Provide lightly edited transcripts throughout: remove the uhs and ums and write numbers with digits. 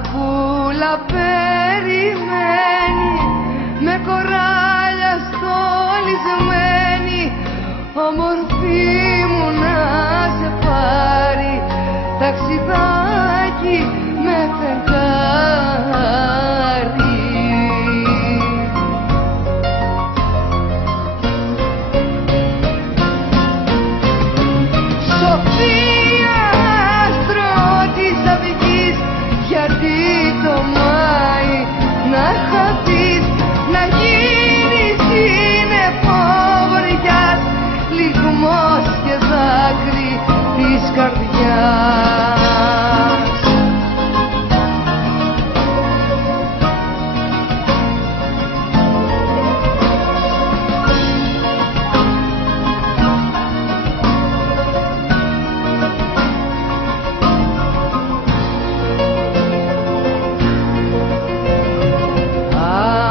Βαρκούλα περιμένει με κοράλια στολισμένη, ομορφή μου να σε πάρει ταξιδάκι με φεγγάρι. Σοφία, άστρο της αυγής, γιατί το Μάη να χαθείς, να γίνεις σύννεφο βοριάς, λυγμός και δάκρυ της καρδιάς.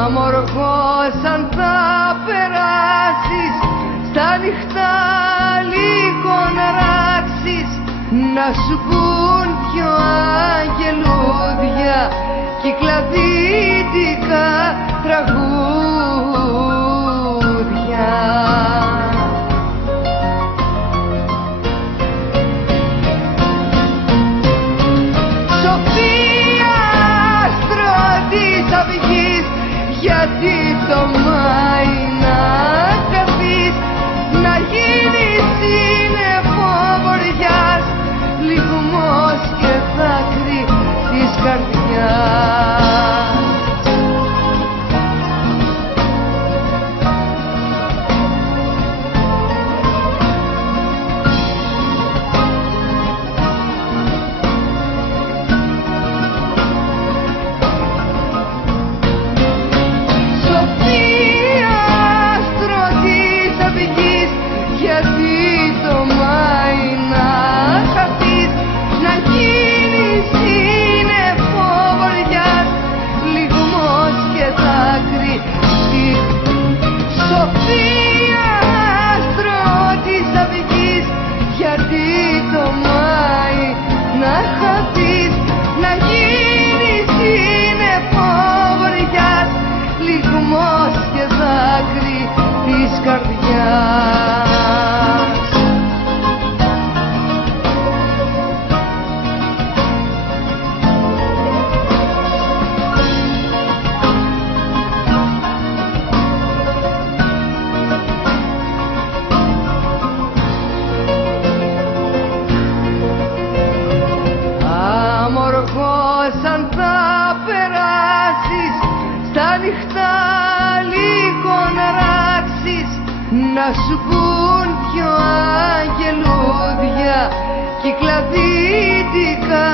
Αμοργός αν θα περάσεις, στα νυχτά λίγο να ράξεις, να σου πουν δυο αγγελούδια κυκλαδίτικα τραγούδια. Σοφία, άστρο της αυγής, γιατί το Μάη να χαθείς, να γίνεις σύννεφο βοριάς, λυγμός και δάκρυ της καρδιάς. Σοφία, άστρο της αυγής, γιατί το Μάη να χαθείς, να γίνεις σύννεφο βοριάς, λυγμός και δάκρυ της. Σοφία, άστρο της αυγής, γιατί το Μάη να χαθείς, να γίνεις σύννεφο βοριάς, λυγμός και δάκρυ της καρδιάς. Αμοργός αν θα περάσεις, στα νυχτά λίγο να ράξεις, να σου πουν δυο αγγελούδια κυκλαδίτικα